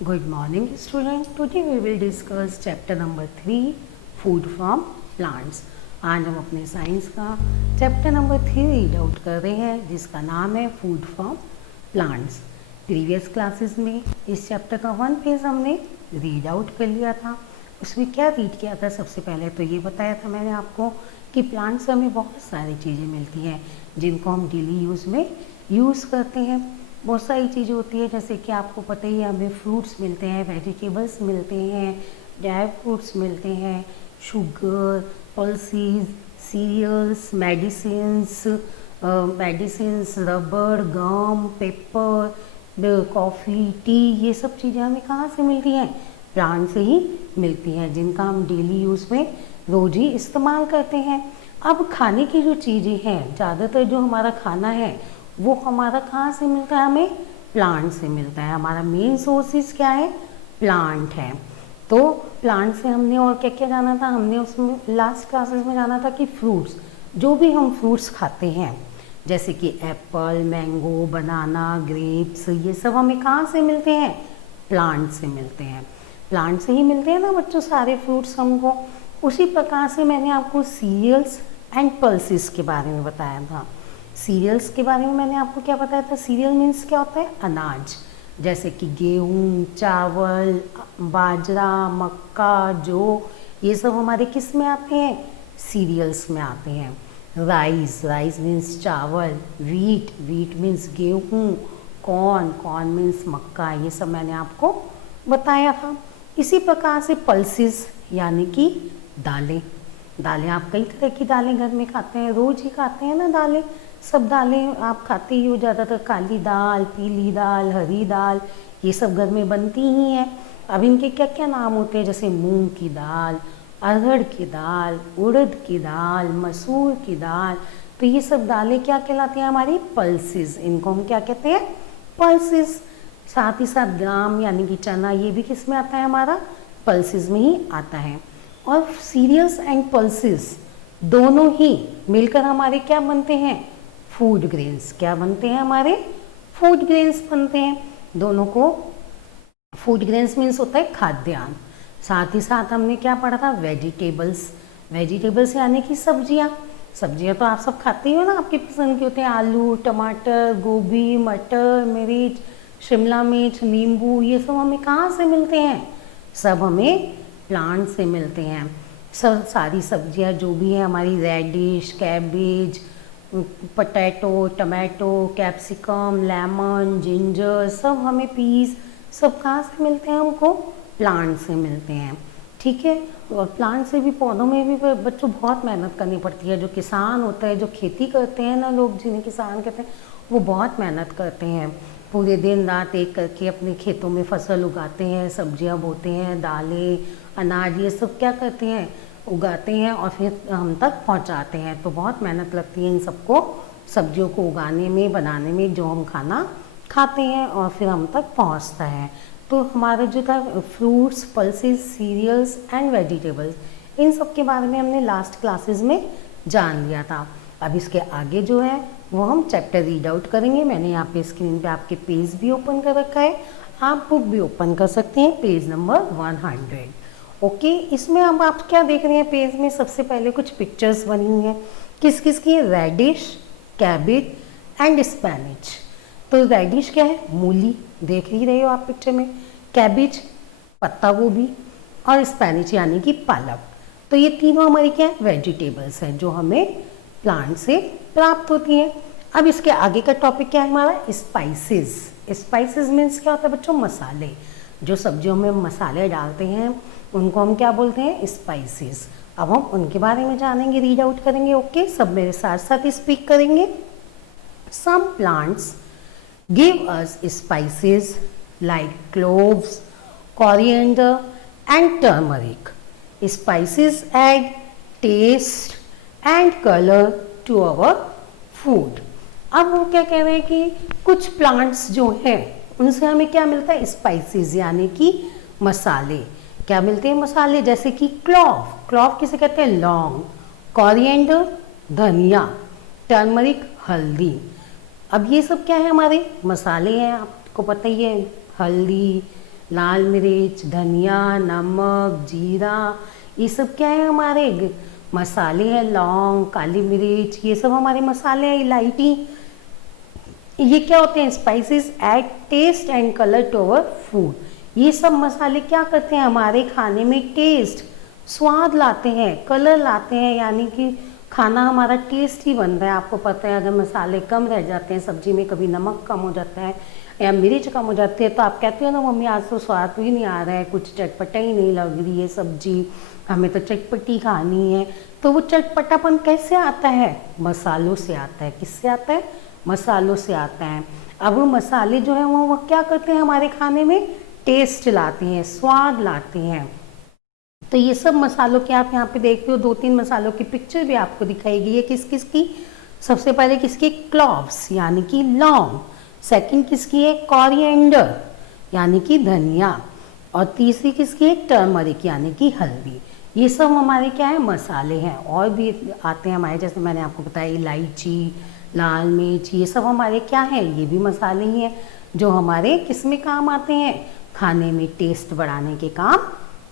Good morning student. Today we will discuss chapter number 3 food from plants. आज हम अपने science का chapter number 3 read out कर रहे हैं जिसका नाम है food from plants. Previous classes में इस चैप्टर का 1 पेज हमने रीड आउट कर लिया था। उसमें क्या रीड किया था? सबसे पहले तो ये बताया था मैंने आपको कि प्लांट्स से हमें बहुत सारी चीज़ें मिलती हैं जिनको हम डेली यूज़ में यूज़ करते हैं। बहुत सारी चीज़ें होती है जैसे कि आपको पता ही है, हमें फ्रूट्स मिलते हैं, वेजिटेबल्स मिलते हैं, ड्राई फ्रूट्स मिलते हैं, शुगर, पल्सीज, सीरियल्स, मेडिसिन्स, रबर, गम, पेपर, कॉफ़ी, टी, ये सब चीज़ें हमें कहाँ से मिलती हैं? प्लांट से ही मिलती हैं जिनका हम डेली यूज़ में रोज ही इस्तेमाल करते हैं। अब खाने की जो चीज़ें हैं, ज़्यादातर जो हमारा खाना है वो हमारा कहाँ से मिलता है? हमें प्लांट से मिलता है। हमारा मेन सोर्सेज क्या है? प्लांट है। तो प्लांट से हमने और क्या क्या जाना था? हमने उसमें लास्ट क्लासेस में जाना था कि फ्रूट्स, जो भी हम फ्रूट्स खाते हैं जैसे कि एप्पल, मैंगो, बनाना, ग्रेप्स, ये सब हमें कहाँ से मिलते हैं? प्लांट से मिलते हैं। प्लांट से ही मिलते हैं ना बच्चों सारे फ्रूट्स हमको। उसी प्रकार से मैंने आपको सीरियल्स एंड पल्सेस के बारे में बताया था। सीरियल्स के बारे में मैंने आपको क्या बताया था? सीरियल मीन्स क्या होता है? अनाज, जैसे कि गेहूँ, चावल, बाजरा, मक्का, जौ, ये सब हमारे किस में आते हैं? सीरियल्स में आते हैं। राइस मीन्स चावल, वीट मीन्स गेहूँ, कॉर्न मीन्स मक्का, ये सब मैंने आपको बताया था। इसी प्रकार से पल्सेस यानी कि दालें आप कई तरह की दालें घर में खाते हैं, रोज ही खाते हैं ना दालें। सब दालें आप खाते ही हो, ज़्यादातर काली दाल, पीली दाल, हरी दाल, ये सब घर में बनती ही हैं। अब इनके क्या क्या नाम होते हैं? जैसे मूंग की दाल, अरहर की दाल, उड़द की दाल, मसूर की दाल। तो ये सब दालें क्या कहलाती हैं? हमारी पल्सेस। इनको हम क्या कहते हैं? पल्सेस। साथ ही साथ ग्राम यानी कि चना, ये भी किस में आता है? हमारा पल्सेस में ही आता है। और सीरियल्स एंड पल्सेस दोनों ही मिलकर हमारे क्या बनते हैं? Food grains. क्या बनते हैं? हमारे फूड ग्रेन्स बनते हैं। दोनों को फूड ग्रेन्स मीन्स होता है खाद्यान्न। साथ ही साथ हमने क्या पढ़ा था? वेजिटेबल्स यानी कि सब्जियां तो आप सब खाते ही हो ना, आपके पसंद के होते हैं। आलू, टमाटर, गोभी, मटर, मिर्च, शिमला मिर्च, नींबू, ये सब हमें कहाँ से मिलते हैं? सब हमें प्लांट से मिलते हैं। सब सारी सब्जियां जो भी हैं हमारी, radish, cabbage, potato, tomato, capsicum, lemon, ginger, सब हमें पीस, सब कहाँ से मिलते हैं? हमको प्लांट से मिलते हैं। ठीक है। और प्लांट से भी, पौधों में भी बच्चों बहुत मेहनत करनी पड़ती है। जो किसान होता है, जो खेती करते हैं ना लोग, जिन्हें किसान कहते हैं, वो बहुत मेहनत करते हैं। पूरे दिन रात एक करके अपने खेतों में फसल उगाते हैं, सब्जियां बोते हैं, दालें, अनाज, ये सब क्या करते हैं? उगाते हैं और फिर हम तक पहुंचाते हैं। तो बहुत मेहनत लगती है इन सबको, सब्जियों को उगाने में, बनाने में, जो हम खाना खाते हैं और फिर हम तक पहुंचता है। तो हमारा जो था fruits, pulses, cereals and vegetables, इन सब के बारे में हमने लास्ट क्लासेस में जान लिया था। अब इसके आगे जो है वो हम चैप्टर रीड आउट करेंगे। मैंने यहाँ पे स्क्रीन पे आपके पेज भी ओपन कर रखा है, आप बुक भी ओपन कर सकते हैं, पेज नंबर 100। ओके। इसमें अब आप क्या देख रहे हैं? पेज में सबसे पहले कुछ पिक्चर्स बनी हुई हैं। किस किस की? Radish, cabbage and spinach. तो रेडिश क्या है? मूली, देख ही रहे हो आप पिक्चर में। कैबेज, पत्ता गोभी, और स्पैनिच यानी कि पालक। तो ये तीनों हमारी क्या है? वेजिटेबल्स हैं जो हमें प्लांट से प्राप्त होती हैं। अब इसके आगे का टॉपिक क्या है हमारा? स्पाइसेस मीन्स क्या होता है बच्चों? मसाले। जो सब्जियों में मसाले डालते हैं उनको हम क्या बोलते हैं? स्पाइसेस। अब हम उनके बारे में जानेंगे, रीड आउट करेंगे। ओके, सब मेरे साथ साथ स्पीक करेंगे। Some plants give us spices like cloves, coriander and turmeric. Spices add taste and color to our food. अब वो क्या कह रहे हैं कि कुछ प्लांट्स जो हैं उनसे हमें क्या मिलता है? स्पाइसेस यानी कि मसाले। क्या मिलते हैं? मसाले। जैसे कि क्लॉव किसे कहते हैं? लौंग, कोरिएंडर, धनिया, टर्मरिक, हल्दी। अब ये सब क्या है? हमारे मसाले हैं। आपको पता ही है, हल्दी, लाल मिर्च, धनिया, नमक, जीरा, ये सब क्या है हमारे मसाले हैं। लौंग, काली मिर्च, ये सब हमारे मसाले हैं। इलायची, ये क्या होते हैं? Spices add taste and colour to our food. ये सब मसाले क्या करते हैं? हमारे खाने में टेस्ट, स्वाद लाते हैं, कलर लाते हैं, यानी कि खाना हमारा टेस्टी बन रहा है। आपको पता है अगर मसाले कम रह जाते हैं सब्जी में, कभी नमक कम हो जाता है या मिर्च कम हो जाती है, तो आप कहते हो ना मम्मी आज तो स्वाद भी नहीं आ रहा है, कुछ चटपटा ही नहीं लग रही है सब्जी, हमें तो चटपटी खानी है। तो वो चटपटापन कैसे आता है? मसालों से आता है। किससे आता है? मसालों से आता है। अब वो मसाले जो है वो क्या करते हैं? हमारे खाने में टेस्ट लाते हैं, स्वाद लाते हैं। तो ये सब मसालों के आप यहाँ पे देखते हो, 2-3 मसालों की पिक्चर भी आपको दिखाई गई है। किस किस की? सबसे पहले किसकी? क्लॉव्स यानी कि लौंग। सेकंड किसकी है? कोरिएंडर यानी कि धनिया। और तीसरी किसकी है? टर्मरिक यानी कि हल्दी। ये सब हमारे क्या है? मसाले हैं। और भी आते हैं हमारे, जैसे मैंने आपको बताया इलायची, लाल मिर्च, ये सब हमारे क्या है? ये भी मसाले ही हैं जो हमारे किस में काम आते हैं? खाने में टेस्ट बढ़ाने के काम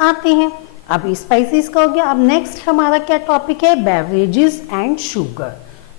आते हैं। अब स्पाइसेस का हो गया। अब नेक्स्ट हमारा क्या टॉपिक है? Beverages and sugar.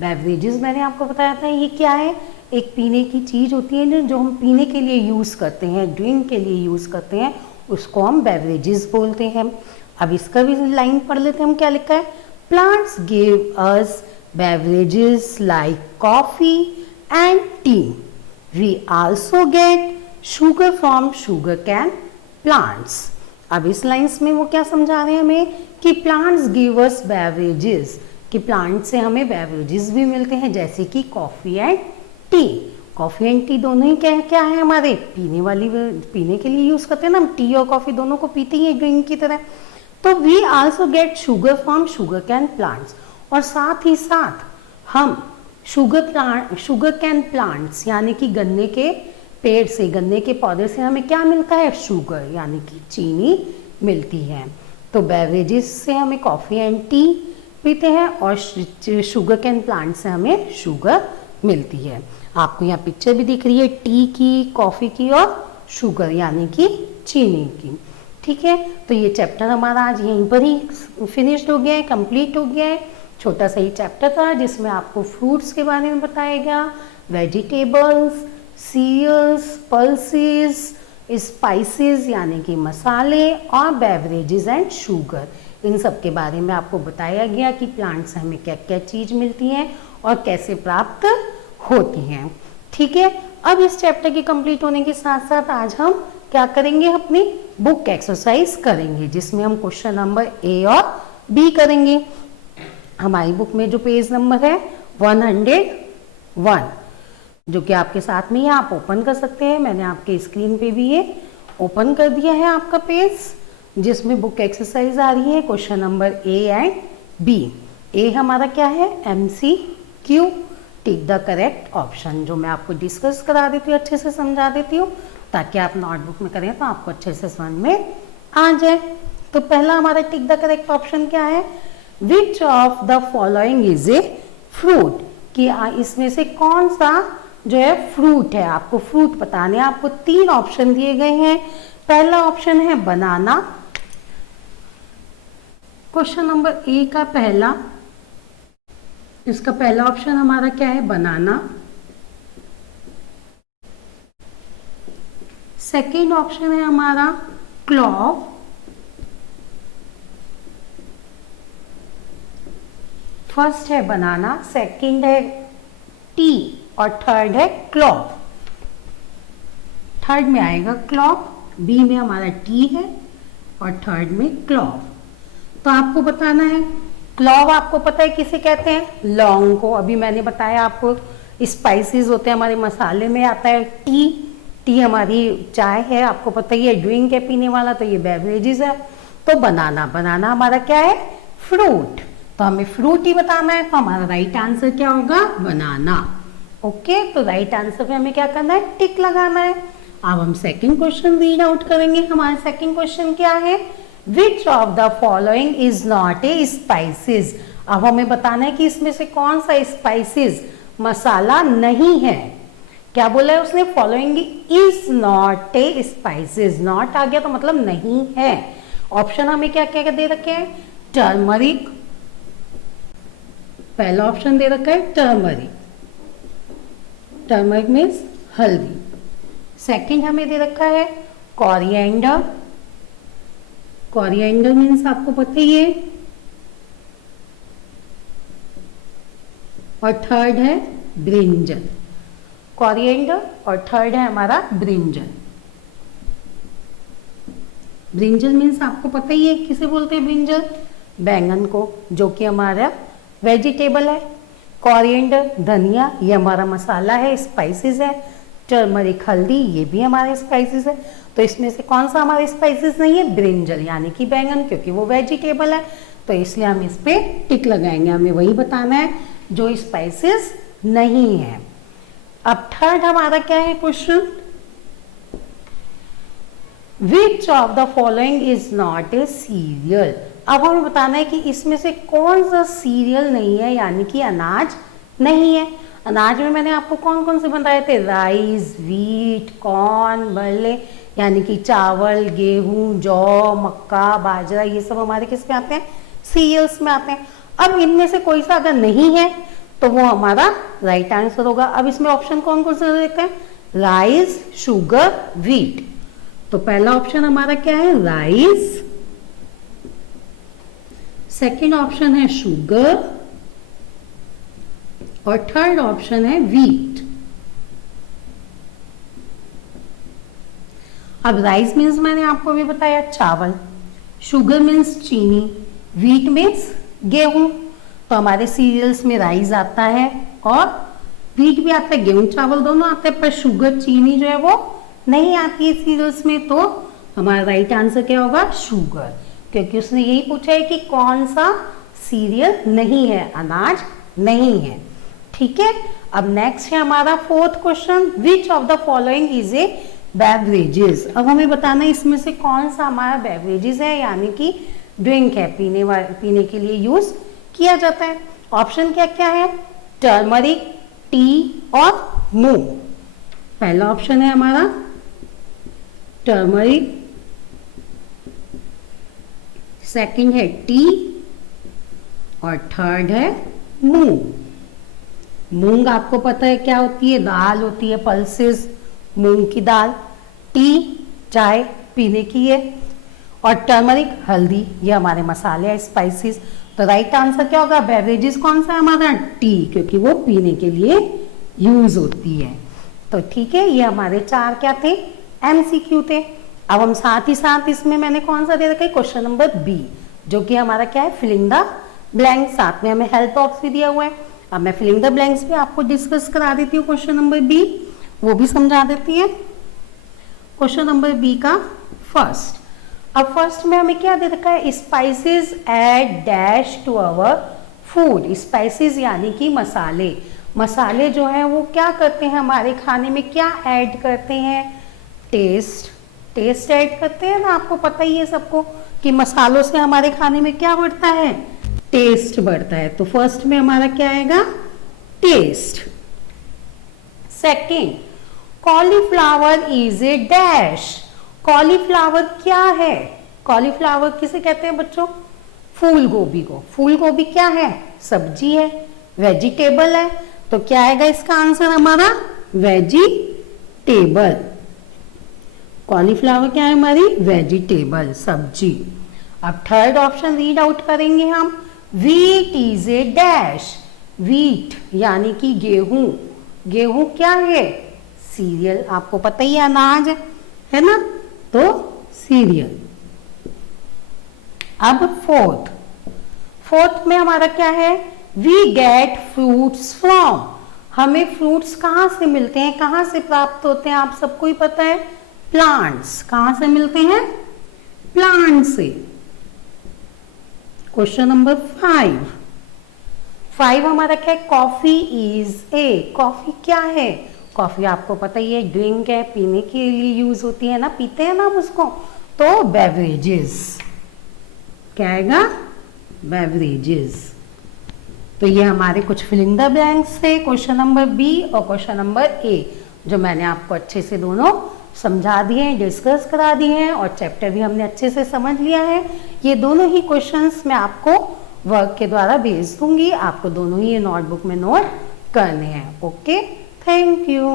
बेवरेजेस मैंने आपको बताया था ये क्या है? एक पीने की चीज़ होती है जो हम पीने के लिए यूज़ करते हैं, ड्रिंक के लिए यूज़ करते हैं, उसको हम बेवरेजेस बोलते हैं। अब इसका भी लाइन पढ़ लेते हैं हम, क्या लिखा है? Plants give us beverages like coffee and tea. We also get sugar from sugar cane plants. अब इस लाइन्स में वो क्या समझा रहे हैं हमें कि प्लांट्स गिव अस बेवरेजेस, कि प्लांट से हमें बेवरेजेस भी मिलते हैं जैसे कि coffee and T. Coffee and T दोनों ही क्या है हमारे? पीने वाली, पीने के लिए यूज़ करते हैं ना हम। टी और कॉफ़ी दोनों को पीते ही हैं ड्रिंक की तरह। तो we also get sugar from sugar cane plants. और साथ ही साथ हम शुगर कैन प्लांट्स यानी कि गन्ने के पेड़ से, गन्ने के पौधे से हमें क्या मिलता है? शुगर यानी कि चीनी मिलती है। तो बेवरेजेस से हमें कॉफ़ी एंड टी पीते हैं और शुगर कैन प्लांट से हमें शुगर मिलती है। आपको यहाँ पिक्चर भी दिख रही है टी की, कॉफ़ी की और शुगर यानी कि चीनी की। ठीक है, तो ये चैप्टर हमारा आज यहीं पर ही फिनिश्ड हो गया है, कंप्लीट हो गया है। छोटा सा ही चैप्टर था जिसमें आपको फ्रूट्स के बारे में बताया गया, वेजिटेबल्स, सीरियल्स, पल्सेस, स्पाइसेस यानी कि मसाले और बेवरेजेस एंड शुगर, इन सब के बारे में आपको बताया गया कि प्लांट से हमें क्या क्या चीज़ मिलती है और कैसे प्राप्त होती हैं। ठीक है, अब इस चैप्टर के कंप्लीट होने के साथ साथ आज हम क्या करेंगे? अपनी बुक एक्सरसाइज करेंगे जिसमें हम क्वेश्चन नंबर ए और बी करेंगे। हमारी बुक में जो पेज नंबर है 101, जो कि आपके साथ में ही आप ओपन कर सकते हैं। मैंने आपके स्क्रीन पे भी ये ओपन कर दिया है आपका पेज, जिसमें बुक एक्सरसाइज आ रही है question number A and B. A हमारा क्या है? MCQ, tick the correct option, जो मैं आपको डिस्कस करा देती हूँ, अच्छे से समझा देती हूँ ताकि आप नोटबुक में करें तो आपको अच्छे से समझ में आ जाए। तो पहला हमारा टिक द करेक्ट ऑप्शन क्या है? Which of the following is a fruit, कि इसमें से कौन सा जो है फ्रूट है। आपको फ्रूट बताने, आपको 3 ऑप्शन दिए गए हैं। पहला ऑप्शन है बनाना। क्वेश्चन नंबर ए का पहला, इसका पहला ऑप्शन हमारा क्या है? बनाना। सेकेंड ऑप्शन है हमारा क्लॉव। फर्स्ट है बनाना, सेकंड है टी और थर्ड है क्लॉव। थर्ड में आएगा क्लॉव, बी में हमारा टी है और थर्ड में क्लॉव। तो आपको बताना है क्लॉव, आपको पता है किसे कहते हैं? लौंग को। अभी मैंने बताया आपको स्पाइसेस होते हैं हमारे मसाले में आता है टी। टी हमारी चाय है, आपको पता ही है, ड्रिंक है पीने वाला, तो ये बेवरेजेस है। तो बनाना, बनाना हमारा क्या है? फ्रूट। तो हमें फ्रूट ही बताना है, तो हमारा राइट आंसर क्या होगा? बनाना। ओके, तो राइट आंसर पे हमें क्या करना है? टिक लगाना है। अब हम सेकंड क्वेश्चन रीड आउट करेंगे। हमारा सेकंड क्वेश्चन क्या है? Which of the following is not a spices. अब हमें बताना है कि इसमें से कौन सा स्पाइसेस, मसाला नहीं है। क्या बोला है उसने, following is not a spices, not आ गया तो मतलब नहीं है। ऑप्शन हमें क्या क्या दे रखे हैं, टर्मरिक, पहला ऑप्शन दे रखा है टर्मरिक, टर्मरिक मीन्स हल्दी। सेकंड हमें दे रखा है कोरिएंडर, कोरिएंडर मीन्स आपको पता ही है। और थर्ड है ब्रिंजल, कोरिएंडर और थर्ड है हमारा ब्रिंजल। ब्रिंजल मीन्स आपको पता ही है किसे बोलते हैं ब्रिंजल, बैंगन को, जो कि हमारा वेजिटेबल है। कोरिएंडर धनिया, ये हमारा मसाला है, स्पाइसेस है। टर्मरिक हल्दी, ये भी हमारे स्पाइसेस है। तो इसमें से कौन सा हमारे स्पाइसेस नहीं है, ब्रिंजल यानी कि बैंगन, क्योंकि वो वेजिटेबल है। तो इसलिए हम इस पे टिक लगाएंगे, हमें वही बताना है जो स्पाइसेस नहीं है। अब थर्ड हमारा क्या है question, which of the following is not A serial. अब हमें बताना है कि इसमें से कौन सा सीरियल नहीं है, यानी कि अनाज नहीं है। अनाज में मैंने आपको कौन कौन से बताए थे, राइस, व्हीट, कॉर्न, बरले, यानी कि चावल, गेहूं, जौ, मक्का, बाजरा, ये सब हमारे किस में आते हैं, सीरियल्स में आते हैं। अब इनमें से कोई सा अगर नहीं है तो वो हमारा राइट आंसर होगा। अब इसमें ऑप्शन कौन कौन से देते हैं, राइस, शुगर, व्हीट। तो पहला ऑप्शन हमारा क्या है, राइस, सेकंड ऑप्शन है शुगर और थर्ड ऑप्शन है व्हीट। अब राइस मीन्स मैंने आपको भी बताया चावल, शुगर मीन्स चीनी, व्हीट मीन्स गेहूं। तो हमारे सीरियल्स में राइस आता है और व्हीट भी आता है, गेहूं चावल दोनों आते हैं, पर शुगर चीनी जो है वो नहीं आती है सीरियल्स में। तो हमारा राइट आंसर क्या होगा, शुगर, क्योंकि उसने यही पूछा है कि कौन सा सीरियल नहीं है, अनाज नहीं है। ठीक है, अब नेक्स्ट है हमारा fourth question, which of the following is a beverages. अब हमें बताना है इसमें से कौन सा हमारा बेवरेजेस है, यानी कि ड्रिंक है, पीने के लिए यूज किया जाता है। ऑप्शन क्या क्या है, टर्मरिक, टी और मूंग। पहला ऑप्शन है हमारा टर्मरिक, सेकंड है टी और थर्ड है मूंग। मूंग आपको पता है क्या होती है, दाल होती है, पल्सेस, मूंग की दाल। टी चाय पीने की है और टर्मरिक हल्दी, ये हमारे मसाले हैं, स्पाइसेस। तो राइट आंसर क्या होगा, बेवरेजेस कौन सा है हमारा, टी, क्योंकि वो पीने के लिए यूज होती है। तो ठीक है, ये हमारे चार क्या थे, एमसीक्यू थे। अब हम साथ ही साथ इसमें मैंने कौन सा दे रखा है, क्वेश्चन नंबर बी, जो कि हमारा क्या है, फिलिंग द ब्लैंक। साथ में हमें हेल्प बॉक्स भी दिया हुआ है। अब मैं फिलिंग द ब्लैंक्स भी आपको डिस्कस करा देती हूँ, क्वेश्चन नंबर बी वो भी समझा देती है। क्वेश्चन नंबर बी का फर्स्ट, अब फर्स्ट में हमें क्या दे रखा है, spices add dash to our food. Spices यानी कि मसाले, मसाले जो है वो क्या करते हैं, हमारे खाने में क्या ऐड करते हैं, टेस्ट, टेस्ट ऐड करते हैं ना। आपको पता ही है सबको कि मसालों से हमारे खाने में क्या बढ़ता है, टेस्ट बढ़ता है। तो फर्स्ट में हमारा क्या आएगा, taste. Second, cauliflower is a dash. Cauliflower क्या है, कॉलीफ्लावर किसे कहते हैं बच्चों, फूल गोभी को। फूल गोभी क्या है, सब्जी है, वेजिटेबल है। तो क्या आएगा इसका आंसर हमारा, वेजिटेबल। कॉलीफ्लावर क्या है हमारी, वेजिटेबल, सब्जी। अब थर्ड ऑप्शन रीड आउट करेंगे हम, wheat is a dash. Wheat यानी कि गेहूं, गेहूं क्या है, सीरियल, आपको पता ही है अनाज है ना, तो सीरियल। अब फोर्थ, फोर्थ में हमारा क्या है, वी गेट फ्रूट्स फ्रॉम। हमें फ्रूट्स कहाँ से मिलते हैं, कहाँ से प्राप्त होते हैं, आप सबको ही पता है, प्लांट्स। कहाँ से मिलते हैं, प्लांट से। क्वेश्चन नंबर 5 हमारा क्या है, कॉफी इज ए। कॉफी क्या है, कॉफी आपको पता ही है ड्रिंक है, पीने के लिए यूज होती है ना, पीते हैं ना हम उसको। तो बेवरेजेस क्या आएगा, बेवरेजेस। तो ये हमारे कुछ फिलिंग द ब्लैंक्स थे, क्वेश्चन नंबर बी और क्वेश्चन नंबर ए जो मैंने आपको अच्छे से दोनों समझा दिए हैं, डिस्कस करा दिए हैं और चैप्टर भी हमने अच्छे से समझ लिया है। ये दोनों ही क्वेश्चंस मैं आपको वर्क के द्वारा भेज दूंगी, आपको दोनों ही ये नोटबुक में नोट करने हैं। Okay, thank you.